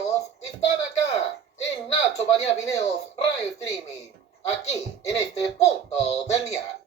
videos están acá, en Nacho María Videos Radio Streaming, aquí, en este punto del día.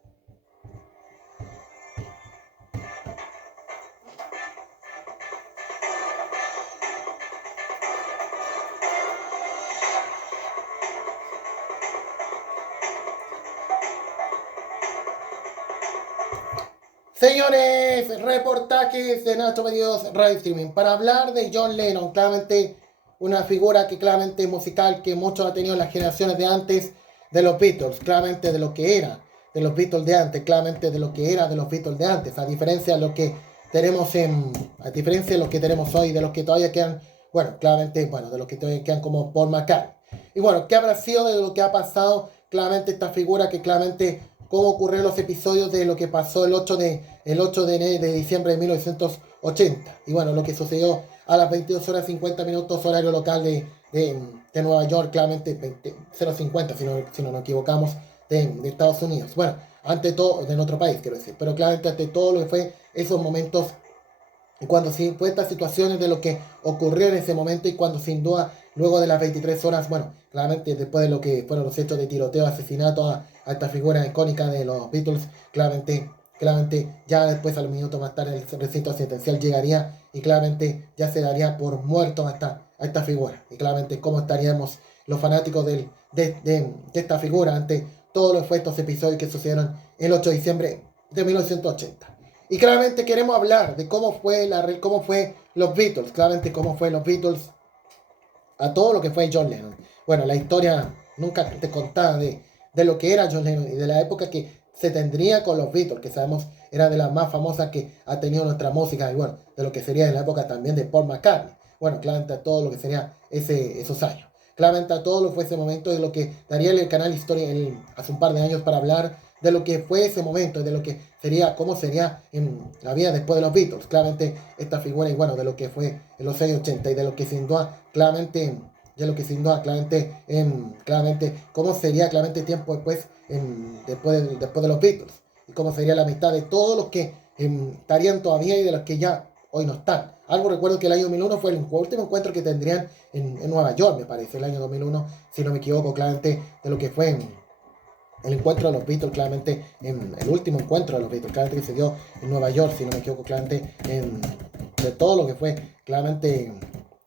Señores, reportajes de Nacho Videos Radio Streaming para hablar de John Lennon, claramente una figura que claramente musical que muchos ha tenido en las generaciones de antes de los Beatles, claramente de lo que era de los Beatles de antes, claramente de lo que era de los Beatles de antes, a diferencia de lo que tenemos hoy, de los que todavía quedan, de los que todavía quedan como Paul McCartney. Y bueno, ¿qué habrá sido de lo que ha pasado? Claramente esta figura que claramente cómo ocurrieron los episodios de lo que pasó el 8 de diciembre de 1980. Y bueno, lo que sucedió a las 22 horas 50 minutos horario local de Nueva York, claramente 050, si no nos equivocamos, de Estados Unidos. Bueno, ante todo, de nuestro país, quiero decir, pero claramente ante todo lo que fue esos momentos, cuando fue estas situaciones de lo que ocurrió en ese momento y cuando sin duda, luego de las 23 horas, bueno, claramente después de lo que fueron los hechos de tiroteo, asesinato a esta figura icónica de los Beatles, claramente ya después, a los minutos más tarde, el recinto asistencial llegaría y claramente ya se daría por muerto a esta figura. Y claramente cómo estaríamos los fanáticos de esta figura ante todos los estos episodios que sucedieron el 8 de diciembre de 1980. Y claramente queremos hablar de cómo fue los Beatles, claramente cómo fue los Beatles a todo lo que fue John Lennon. Bueno, la historia nunca te contaba de lo que era John Lennon y de la época que se tendría con los Beatles, que sabemos era de las más famosas que ha tenido nuestra música, y bueno, de lo que sería en la época también de Paul McCartney. Bueno, claramente a todo lo que sería esos años. Claramente a todo lo que fue ese momento, de lo que daría el canal Historia hace un par de años para hablar de lo que fue ese momento, de lo que sería, cómo sería en la vida después de los Beatles. Claramente esta figura, y bueno, de lo que fue en los años 80 y de lo que sin duda claramente cómo sería claramente tiempo después, después de los Beatles, y cómo sería la amistad de todos los que estarían todavía y de los que ya hoy no están. Algo recuerdo que el año 2001 fue el último encuentro que tendrían en Nueva York, me parece, el año 2001, si no me equivoco, claramente de lo que fue el encuentro de los Beatles, claramente el último encuentro de los Beatles, claramente que se dio en Nueva York, si no me equivoco, claramente de todo lo que fue, claramente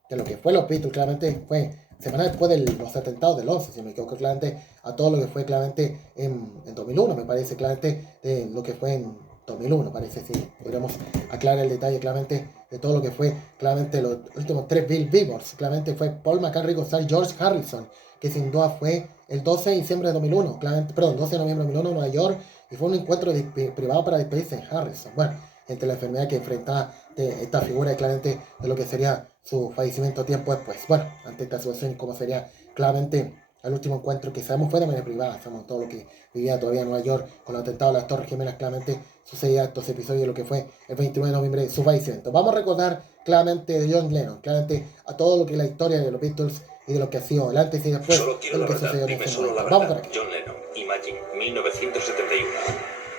de lo que fue los Beatles, claramente fue semana después de los atentados del 11, si no me equivoco, claramente a todo lo que fue claramente en 2001, me parece, claramente de lo que fue en 2001, parece, sí, podríamos aclarar el detalle claramente de todo lo que fue claramente los últimos 3 Billboards, claramente fue Paul McCartney y George Harrison, que sin duda fue el 12 de diciembre de 2001, 12 de noviembre de 2001 en Nueva York, y fue un encuentro privado para despedirse de Harrison. Bueno, entre la enfermedad que enfrentaba de esta figura y claramente de lo que sería su fallecimiento tiempo después. Bueno, ante esta situación, como sería claramente el último encuentro que sabemos fue de manera privada, sabemos todo lo que vivía todavía en Nueva York con los atentados de las Torres Gemelas, claramente sucedía estos episodios de lo que fue el 29 de noviembre su fallecimiento. Vamos a recordar claramente de John Lennon, claramente a todo lo que es la historia de los Beatles y de lo que ha sido el antes y después de lo que sucedió en ese momento. Vamos con aquí. John Lennon, Imagine, 1971.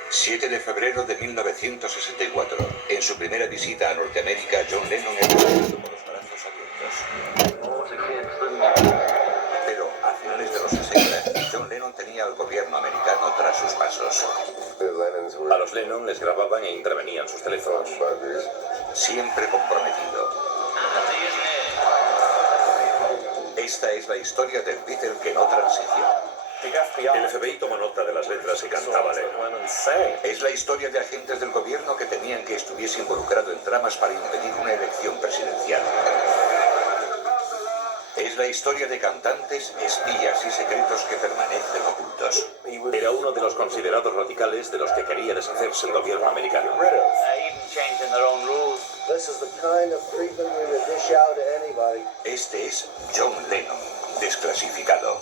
7 de febrero de 1964. En su primera visita a Norteamérica, John Lennon entró con los brazos abiertos. Pero a finales de los 60, John Lennon tenía al gobierno americano tras sus pasos. A los Lennon les grababan e intervenían sus teléfonos. Siempre comprometido. Esta es la historia del Beatle que no transicionó. El FBI tomó nota de las letras que cantaba Lennon. Es la historia de agentes del gobierno que temían que estuviese involucrado en tramas para impedir una elección presidencial. Es la historia de cantantes, espías y secretos que permanecen ocultos. Era uno de los considerados radicales de los que quería deshacerse el gobierno americano. Este es John Lennon, desclasificado.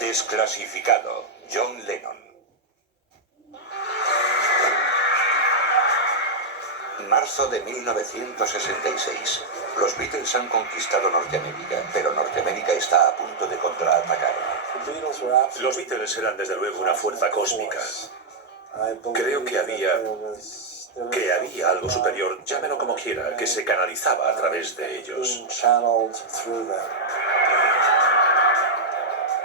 Desclasificado, John Lennon. Marzo de 1966. Los Beatles han conquistado Norteamérica, pero Norteamérica está a punto de contraatacar. Los Beatles eran desde luego una fuerza cósmica. Creo que había algo superior, llámelo como quiera, que se canalizaba a través de ellos.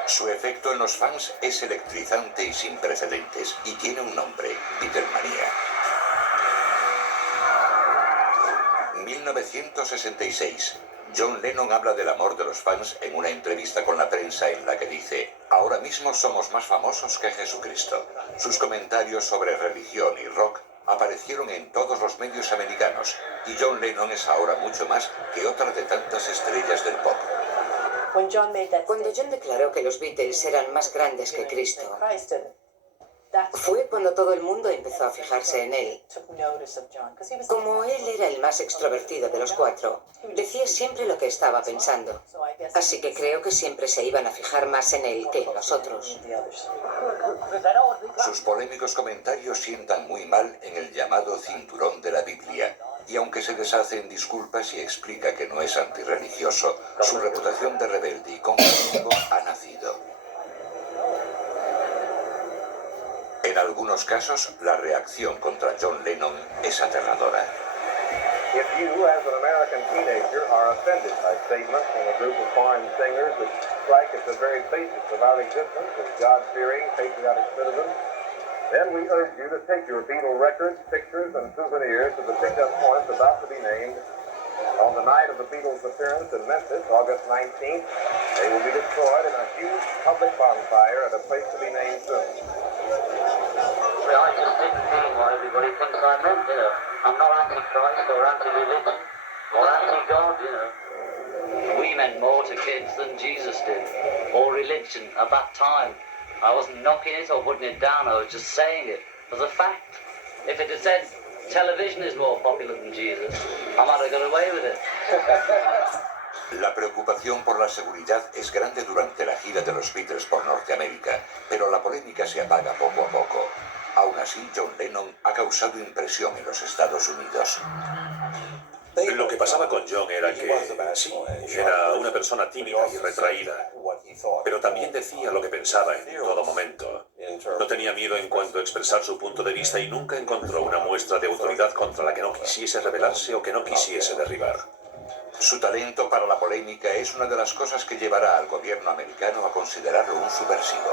Su efecto en los fans es electrizante y sin precedentes, y tiene un nombre: Beatlemanía. 1966. John Lennon habla del amor de los fans en una entrevista con la prensa en la que dice: ahora mismo somos más famosos que Jesucristo. Sus comentarios sobre religión y rock aparecieron en todos los medios americanos, y John Lennon es ahora mucho más que otra de tantas estrellas del pop. Cuando John declaró que los Beatles eran más grandes que Cristo, fue cuando todo el mundo empezó a fijarse en él. Como él era el más extrovertido de los cuatro, decía siempre lo que estaba pensando. Así que creo que siempre se iban a fijar más en él que en nosotros. Sus polémicos comentarios sientan muy mal en el llamado cinturón de la Biblia. Y aunque se deshace en disculpas y explica que no es antirreligioso, su reputación de rebelde y conflictivo ha nacido. En algunos casos, la reacción contra John Lennon es aterradora. If you, as an American teenager, are offended by statements from a group of foreign singers that strike at the very basis of our existence as God-fearing, patriotic citizens, then we urge you to take your Beatle records, pictures, and souvenirs to the pickup points about to be named. On the night of the Beatles' appearance in Memphis, August 19th, they will be destroyed in a huge public bonfire at a place to be named soon. I just didn't mean what everybody thinks I meant, you know. I'm not anti-Christ or anti-religion or anti-God, you know. We meant more to kids than Jesus did, or religion at that time. I wasn't knocking it or putting it down, I was just saying it as a fact. If it had said television is more popular than Jesus, I might have got away with it. La preocupación por la seguridad es grande durante la gira de los Beatles por Norteamérica, pero la polémica se apaga poco a poco. Aún así, John Lennon ha causado impresión en los Estados Unidos. Lo que pasaba con John era que, sí, era una persona tímida y retraída, pero también decía lo que pensaba en todo momento. No tenía miedo en cuanto a expresar su punto de vista y nunca encontró una muestra de autoridad contra la que no quisiese rebelarse o que no quisiese derribar. Su talento para la polémica es una de las cosas que llevará al gobierno americano a considerarlo un subversivo.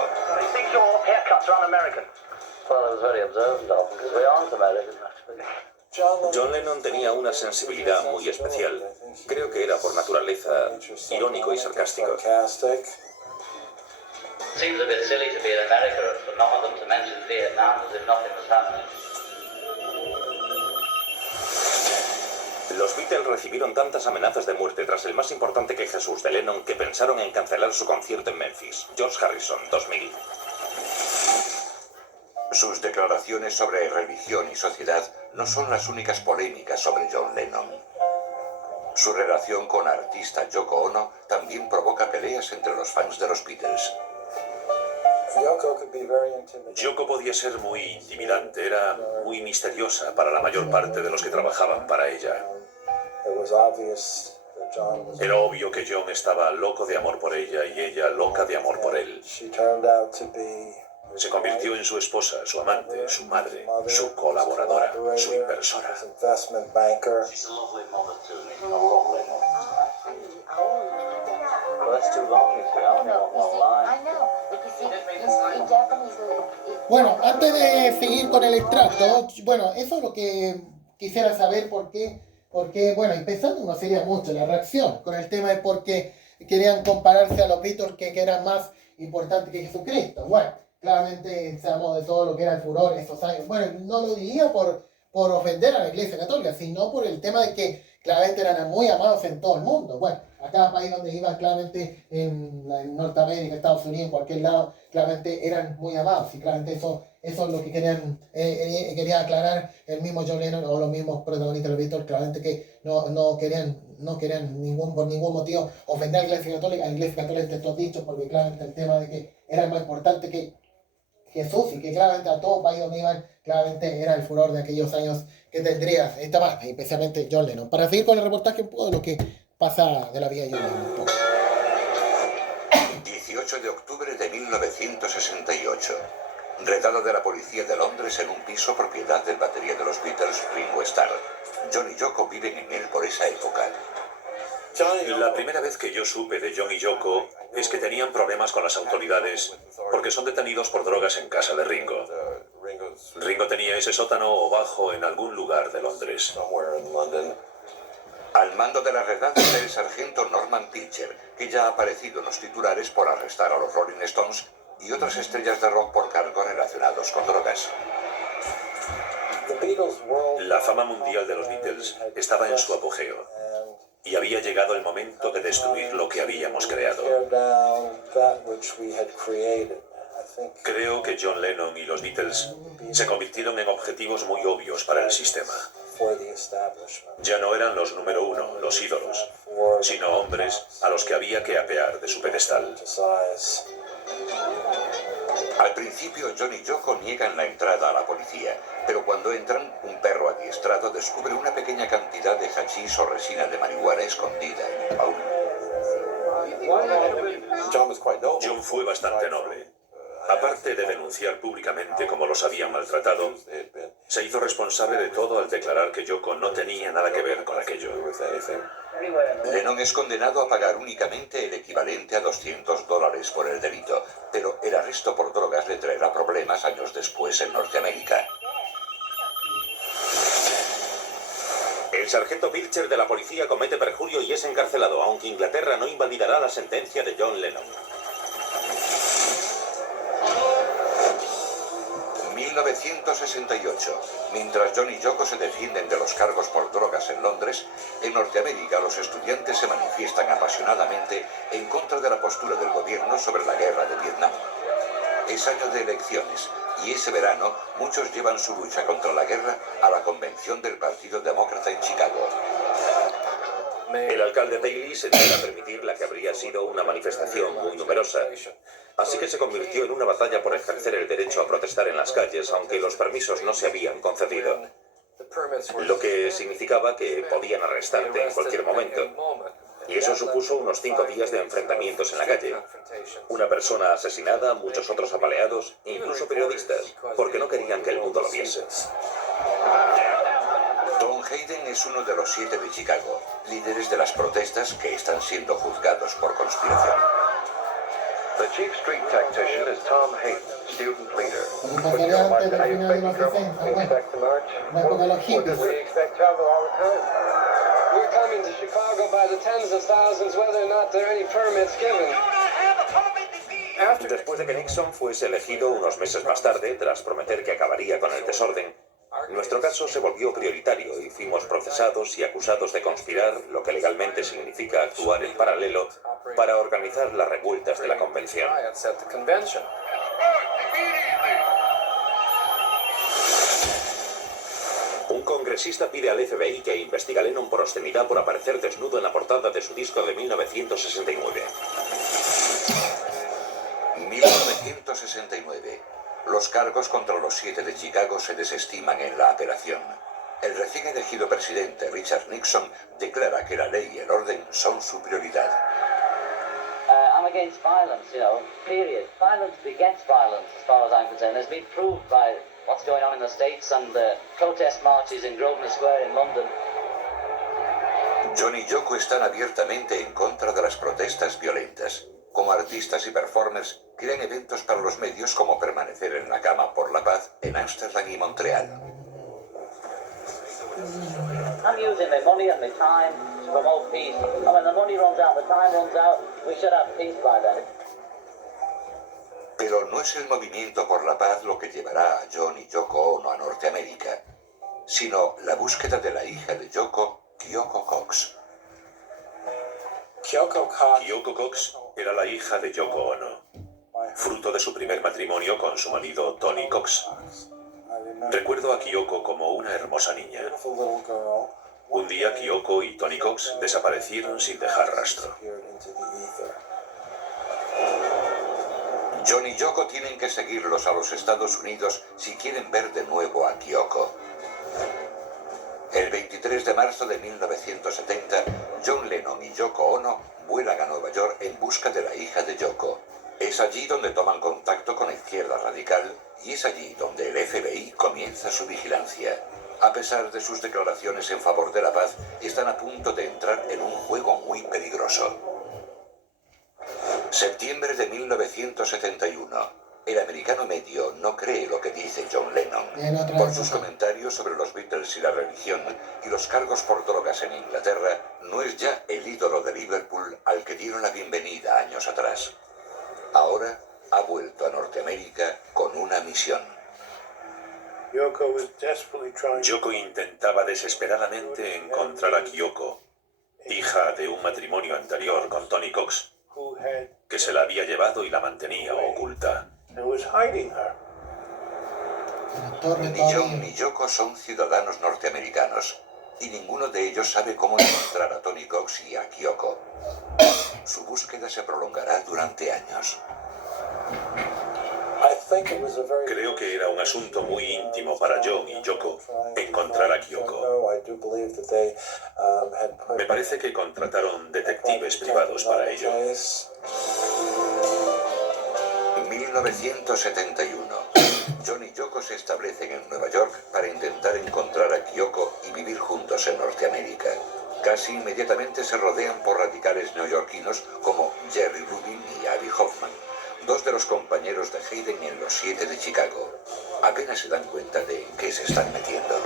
John Lennon tenía una sensibilidad muy especial. Creo que era por naturaleza irónico y sarcástico. Seems a bit silly to be in America for none of them to mention Vietnam as if nothing was happening. Los Beatles recibieron tantas amenazas de muerte tras el más importante que Jesús de Lennon que pensaron en cancelar su concierto en Memphis. George Harrison, 2000. Sus declaraciones sobre religión y sociedad no son las únicas polémicas sobre John Lennon. Su relación con la artista Yoko Ono también provoca peleas entre los fans de los Beatles. Yoko podía ser muy intimidante, era muy misteriosa para la mayor parte de los que trabajaban para ella. Era obvio que John estaba loco de amor por ella y ella loca de amor por él. Se convirtió en su esposa, su amante, su madre, su colaboradora, su inversora. Bueno, antes de seguir con el extracto, bueno, eso es lo que quisiera saber porque, bueno, empezando no sería mucho la reacción con el tema de por qué querían compararse a los Beatles que eran más importantes que Jesucristo. Bueno, claramente sabemos de todo lo que era el furor en esos años. Bueno, no lo diría por ofender a la Iglesia Católica, sino por el tema de que claramente eran muy amados en todo el mundo. Bueno, a cada país donde iban, claramente en Norteamérica, Estados Unidos, en cualquier lado, claramente eran muy amados. Y claramente eso es lo que quería aclarar el mismo John Lennon o los mismos protagonistas de los Beatles, claramente que no querían por ningún motivo ofender a la Iglesia Católica de estos dichos, porque claramente el tema de que era más importante que Jesús y que claramente a todo país donde iban, claramente era el furor de aquellos años que tendría esta más, especialmente John Lennon. Para seguir con el reportaje un poco de lo que pasa de la vida de John Lennon. Un poco. 18 de octubre de 1968. Redada de la policía de Londres en un piso propiedad del batería de los Beatles, Ringo Starr. John y Yoko viven en él por esa época. La primera vez que yo supe de John y Yoko es que tenían problemas con las autoridades porque son detenidos por drogas en casa de Ringo. Ringo tenía ese sótano o bajo en algún lugar de Londres. Al mando de la redada está el sargento Norman Pilcher, que ya ha aparecido en los titulares por arrestar a los Rolling Stones y otras estrellas de rock por cargos relacionados con drogas. La fama mundial de los Beatles estaba en su apogeo y había llegado el momento de destruir lo que habíamos creado. Creo que John Lennon y los Beatles se convirtieron en objetivos muy obvios para el sistema. Ya no eran los número uno, los ídolos, sino hombres a los que había que apear de su pedestal. Al principio, John y Yoko niegan la entrada a la policía, pero cuando entran, un perro adiestrado descubre una pequeña cantidad de hachís o resina de marihuana escondida en el baúl. John fue bastante noble. Aparte de denunciar públicamente cómo los habían maltratado, se hizo responsable de todo al declarar que Yoko no tenía nada que ver con aquello. Lennon es condenado a pagar únicamente el equivalente a $200 por el delito, pero el arresto por drogas le traerá problemas años después en Norteamérica. El sargento Pilcher de la policía comete perjurio y es encarcelado, aunque Inglaterra no invalidará la sentencia de John Lennon. 1968. Mientras John y Yoko se defienden de los cargos por drogas en Londres, en Norteamérica los estudiantes se manifiestan apasionadamente en contra de la postura del gobierno sobre la guerra de Vietnam. Es año de elecciones y ese verano muchos llevan su lucha contra la guerra a la convención del Partido Demócrata en Chicago. El alcalde Daley se niega a permitir la que habría sido una manifestación muy numerosa, así que se convirtió en una batalla por ejercer el derecho a protestar en las calles, aunque los permisos no se habían concedido, lo que significaba que podían arrestarte en cualquier momento. Y eso supuso unos 5 días de enfrentamientos en la calle. Una persona asesinada, muchos otros apaleados, incluso periodistas, porque no querían que el mundo lo viese. Tom Hayden es uno de los 7 de Chicago, líderes de las protestas que están siendo juzgados por conspiración. The chief street tactician is Tom Hayden, student leader. Would you know what, are you expecting trouble? Expect to march? Or does we expect trouble all the time? We're coming to Chicago by the tens of thousands, whether or not there are any permits given. Después de que Nixon fuese elegido unos meses más tarde, tras prometer que acabaría con el desorden, nuestro caso se volvió prioritario y fuimos procesados y acusados de conspirar, lo que legalmente significa actuar en paralelo para organizar las revueltas de la convención. Un congresista pide al FBI que investigue a Lennon por obscenidad por aparecer desnudo en la portada de su disco de 1969. 1969. Los cargos contra los 7 de Chicago se desestiman en la apelación. El recién elegido presidente Richard Nixon declara que la ley y el orden son su prioridad. I'm against violence, period. Violence begets violence, as far as I'm concerned. It's been proved by what's going on in the States and the protest marches in Grosvenor Square in London. John y Yoko están abiertamente en contra de las protestas violentas. Como artistas y performers, crean eventos para los medios como permanecer en la cama por la paz en Ámsterdam y Montreal. I'm using my money and my time to promote peace. And when the money runs out, the time runs out, we should have peace by then. Pero no es el movimiento por la paz lo que llevará a John y Yoko Ono a Norteamérica, sino la búsqueda de la hija de Yoko, Kyoko Cox. Kyoko Cox era la hija de Yoko Ono, fruto de su primer matrimonio con su marido Tony Cox. Recuerdo a Kyoko como una hermosa niña. Un día Kyoko y Tony Cox desaparecieron sin dejar rastro. John y Yoko tienen que seguirlos a los Estados Unidos si quieren ver de nuevo a Kyoko. El 23 de marzo de 1970, John Lennon y Yoko Ono vuelan a Nueva York en busca de la hija de Yoko. Es allí donde toman contacto con la izquierda radical y es allí donde el FBI comienza su vigilancia. A pesar de sus declaraciones en favor de la paz, están a punto de entrar en un juego muy peligroso. Septiembre de 1971. El americano medio no cree lo que dice John Lennon. Por sus comentarios sobre los Beatles y la religión y los cargos por drogas en Inglaterra, no es ya el ídolo de Liverpool al que dieron la bienvenida años atrás. Ahora ha vuelto a Norteamérica con una misión. Yoko intentaba desesperadamente encontrar a Kyoko, hija de un matrimonio anterior con Tony Cox, que se la había llevado y la mantenía oculta. Ni John ni Yoko son ciudadanos norteamericanos y ninguno de ellos sabe cómo encontrar a Tony Cox y a Kyoko. Su búsqueda se prolongará durante años. Creo que era un asunto muy íntimo para John y Yoko encontrar a Kyoko. Me parece que contrataron detectives privados para ello. 1971. John y Yoko se establecen en Nueva York para intentar encontrar a Kyoko y vivir juntos en Norteamérica. Casi inmediatamente se rodean por radicales neoyorquinos como Jerry Rubin y Abby Hoffman, dos de los compañeros de Hayden en los 7 de Chicago. Apenas se dan cuenta de en qué se están metiendo.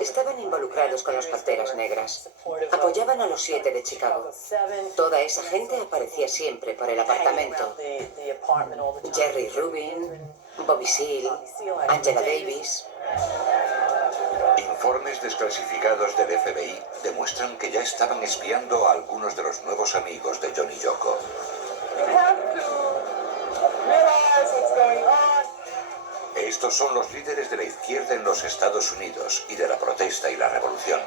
Estaban involucrados con las Panteras Negras. Apoyaban a los 7 de Chicago. Toda esa gente aparecía siempre por el apartamento. Jerry Rubin, Bobby Seale, Angela Davis. Informes desclasificados del FBI demuestran que ya estaban espiando a algunos de los nuevos amigos de John y Yoko. Estos son los líderes de la izquierda en los Estados Unidos y de la protesta y la revolución.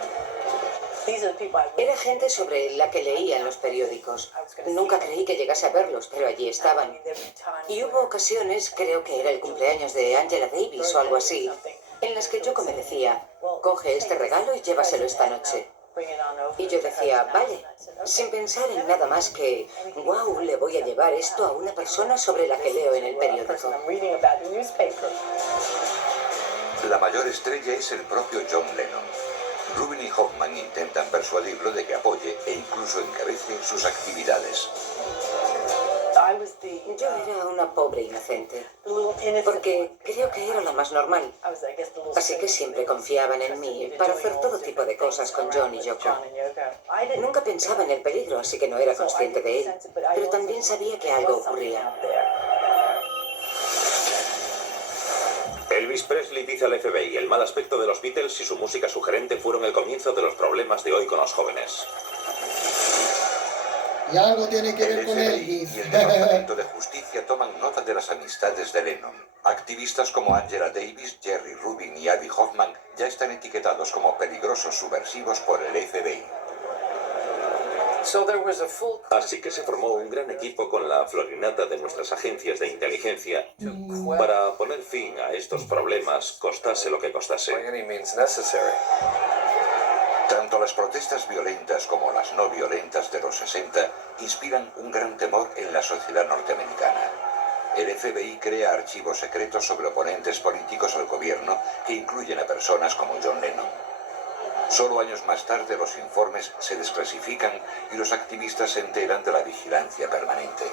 Era gente sobre la que leía en los periódicos. Nunca creí que llegase a verlos, pero allí estaban. Y hubo ocasiones, creo que era el cumpleaños de Angela Davis o algo así, en las que Yoko me decía, coge este regalo y llévaselo esta noche. Y yo decía, vale, sin pensar en nada más que, wow, le voy a llevar esto a una persona sobre la que leo en el periódico. La mayor estrella es el propio John Lennon. Rubin y Hoffman intentan persuadirlo de que apoye e incluso encabece sus actividades. Yo era una pobre inocente, porque creo que era la más normal. Así que siempre confiaban en mí para hacer todo tipo de cosas con John y Yoko. Nunca pensaba en el peligro, así que no era consciente de él, pero también sabía que algo ocurría. Elvis Presley dice al FBI: el mal aspecto de los Beatles y su música sugerente fueron el comienzo de los problemas de hoy con los jóvenes. Y algo tiene que ver con El Elvis. FBI y el Departamento de Justicia toman nota de las amistades de Lennon. Activistas como Angela Davis, Jerry Rubin y Abby Hoffman ya están etiquetados como peligrosos subversivos por el FBI. Así que se formó un gran equipo con la florinata de nuestras agencias de inteligencia para poner fin a estos problemas, costase lo que costase. Tanto las protestas violentas como las no violentas de los 60 inspiran un gran temor en la sociedad norteamericana. El FBI crea archivos secretos sobre oponentes políticos al gobierno que incluyen a personas como John Lennon. Solo años más tarde los informes se desclasifican y los activistas se enteran de la vigilancia permanente.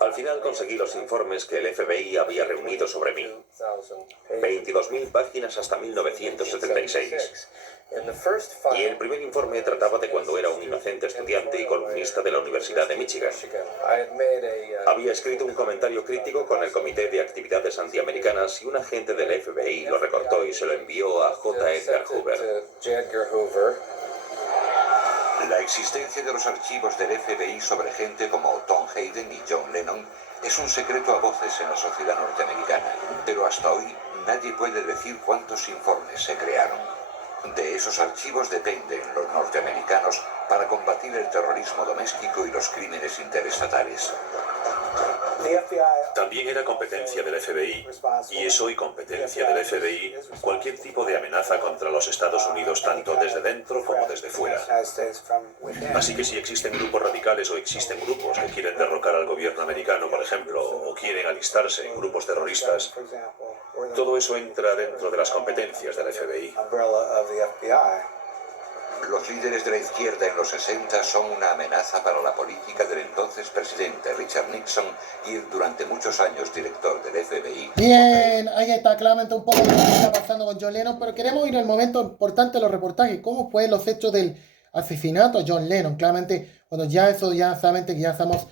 Al final conseguí los informes que el FBI había reunido sobre mí. 22.000 páginas hasta 1976. Y el primer informe trataba de cuando era un inocente estudiante y columnista de la Universidad de Michigan. Había escrito un comentario crítico con el Comité de Actividades Antiamericanas y un agente del FBI lo recortó y se lo envió a J. Edgar Hoover. La existencia de los archivos del FBI sobre gente como Tom Hayden y John Lennon es un secreto a voces en la sociedad norteamericana, pero hasta hoy nadie puede decir cuántos informes se crearon. De esos archivos dependen los norteamericanos para combatir el terrorismo doméstico y los crímenes interestatales. También era competencia del FBI y es hoy competencia del FBI cualquier tipo de amenaza contra los Estados Unidos tanto desde dentro como desde fuera. Así que si existen grupos radicales o existen grupos que quieren derrocar al gobierno americano, por ejemplo, o quieren alistarse en grupos terroristas, todo eso entra dentro de las competencias del FBI. Los líderes de la izquierda en los 60 son una amenaza para la política del entonces presidente Richard Nixon y durante muchos años director del FBI. Bien, ahí está claramente un poco lo que está pasando con John Lennon, pero queremos ir al momento importante de los reportajes, cómo fue los hechos del asesinato a John Lennon, claramente cuando ya eso ya solamente que ya estamos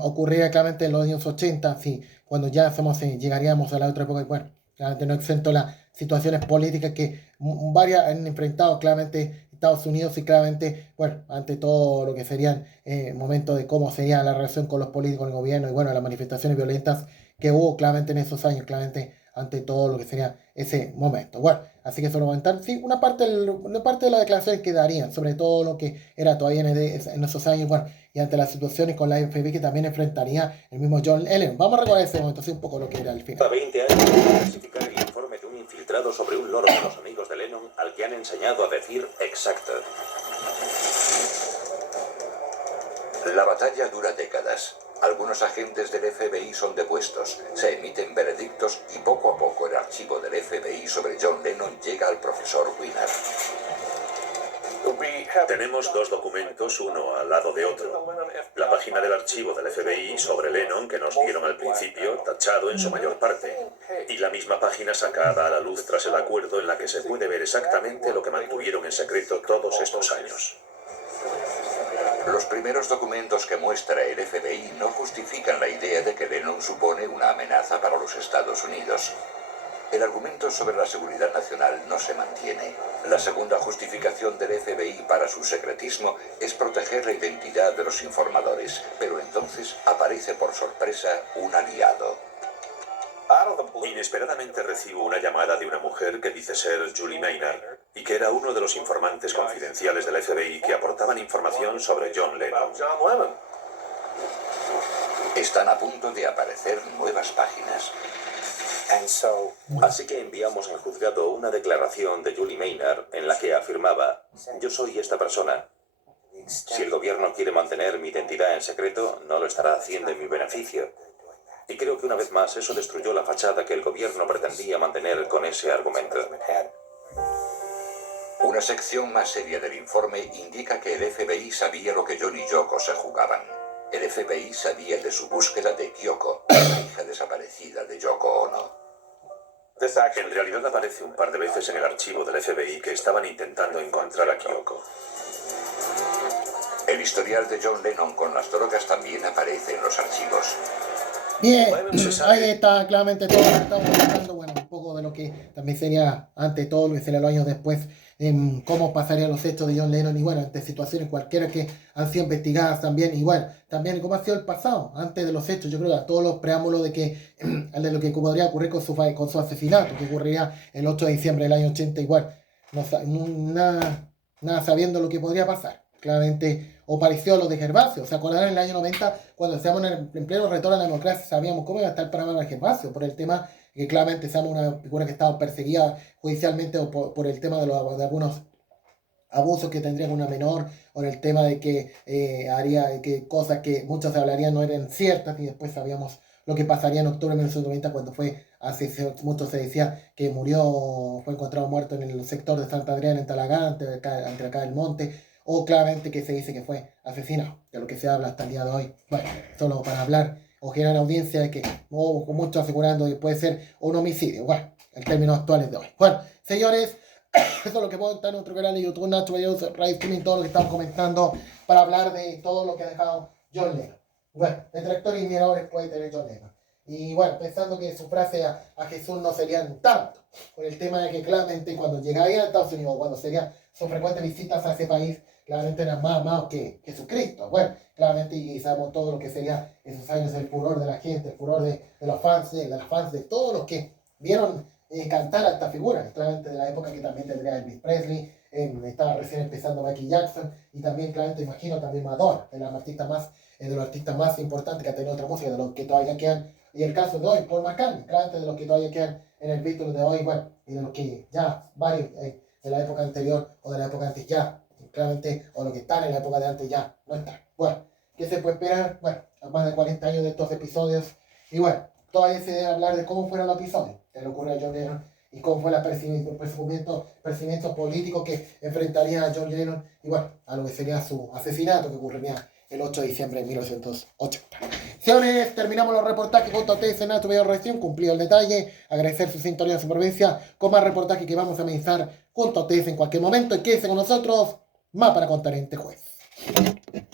ocurría claramente en los años 80, sí, cuando ya somos, llegaríamos a la otra época, y bueno, claramente no exento las situaciones políticas que varias han enfrentado claramente Estados Unidos y claramente, bueno, ante todo lo que serían momentos de cómo sería la relación con los políticos, el gobierno y bueno, las manifestaciones violentas que hubo claramente en esos años, claramente ante todo lo que sería ese momento. Bueno, así que solo comentar, sí, una parte de las declaraciones que darían sobre todo lo que era todavía en esos años, bueno, y ante las situaciones con la FBI que también enfrentaría el mismo John Lennon. Vamos a recordar ese momento, así un poco lo que era el final. 20 años de clasificar el informe de un infiltrado sobre un loro de los amigos de Lennon al que han enseñado a decir exacto. La batalla dura décadas. Algunos agentes del FBI son depuestos, se emiten veredictos y poco a poco el archivo del FBI sobre John Lennon llega al profesor Wiener. Tenemos dos documentos, uno al lado de otro. La página del archivo del FBI sobre Lennon que nos dieron al principio, tachado en su mayor parte, y la misma página sacada a la luz tras el acuerdo en la que se puede ver exactamente lo que mantuvieron en secreto todos estos años. Los primeros documentos que muestra el FBI no justifican la idea de que Lennon supone una amenaza para los Estados Unidos. El argumento sobre la seguridad nacional no se mantiene. La segunda justificación del FBI para su secretismo es proteger la identidad de los informadores, pero entonces aparece por sorpresa un aliado. Inesperadamente recibo una llamada de una mujer que dice ser Julie Maynard y que era uno de los informantes confidenciales del FBI que aportaban información sobre John Lennon. Están a punto de aparecer nuevas páginas. Así que enviamos al juzgado una declaración de Julie Maynard en la que afirmaba: yo soy esta persona. Si el gobierno quiere mantener mi identidad en secreto, no lo estará haciendo en mi beneficio. Y creo que una vez más eso destruyó la fachada que el gobierno pretendía mantener con ese argumento. Una sección más seria del informe indica que el FBI sabía lo que John y Yoko se jugaban. El FBI sabía de su búsqueda de Kyoko, la hija desaparecida de Yoko Ono. En realidad aparece un par de veces en el archivo del FBI que estaban intentando encontrar a Kyoko. El historial de John Lennon con las drogas también aparece en los archivos. Bien, ahí está claramente todo lo que estamos comentando, bueno, un poco de lo que también sería ante todo lo que sería los años después, cómo pasarían los hechos de John Lennon y bueno, ante situaciones cualquiera que han sido investigadas también, y bueno, también cómo ha sido el pasado, antes de los hechos, yo creo que a todos los preámbulos de lo que podría ocurrir con su asesinato, que ocurriría el 8 de diciembre del año 80, igual, nada sabiendo lo que podría pasar. Claramente, o pareció lo de Gervasio. ¿Se acordarán en el año 90 cuando estábamos en pleno retorno a la democracia? Sabíamos cómo iba a estar el panorama de Gervasio por el tema que claramente seamos una figura que estaba perseguida judicialmente o por el tema de algunos abusos que tendría con una menor, o en el tema de que haría que cosas que muchos hablarían no eran ciertas, y después sabíamos lo que pasaría en octubre de 1990 cuando mucho se decía que fue encontrado muerto en el sector de Santa Adriana en Talagán, entre acá del monte, o claramente que se dice que fue asesinado, de lo que se habla hasta el día de hoy. Bueno, solo para hablar o generar audiencia de que hubo mucho asegurando que puede ser un homicidio, bueno, en términos actuales de hoy. Bueno, señores, eso es lo que puedo estar en nuestro canal de YouTube, Nacho Vallejo, Ray Streaming, todo lo que estamos comentando para hablar de todo lo que ha dejado John Lennon. Bueno, detractores y admiradores puede tener John Lennon. Y bueno, pensando que su frase a Jesús no serían tanto, por el tema de que claramente cuando llegaría a Estados Unidos, cuando serían sus frecuentes visitas a ese país, claramente eran más amados que Jesucristo. Bueno, claramente, y sabemos todo lo que sería esos años, el furor de la gente, el furor de los fans, de las fans, de todos los que vieron cantar a esta figura, claramente de la época que también tendría Elvis Presley, estaba recién empezando Michael Jackson, y también, claramente, imagino también Madonna, de las artistas más es de los artistas más importantes que ha tenido otra música, de los que todavía quedan. Y el caso de hoy, Paul McCartney, claramente de los que todavía quedan en el Beatles de hoy, bueno, y de los que ya varios de la época anterior o de la época antes ya, claramente, o los que están en la época de antes ya, no están. Bueno, ¿qué se puede esperar? Bueno, a más de 40 años de estos episodios, y bueno, todavía se debe hablar de cómo fueron los episodios, que le ocurrió a John Lennon, y cómo fue el percibimiento político que enfrentaría a John Lennon, y bueno, a lo que sería su asesinato que ocurriría el 8 de diciembre de 1980. Señores, terminamos los reportajes junto a ustedes en Nato Video Reacción, cumplido el detalle, agradecer su sintonía y su provincia, con más reportajes que vamos a comenzar junto a ustedes en cualquier momento, y quédense con nosotros, más para contar en este jueves.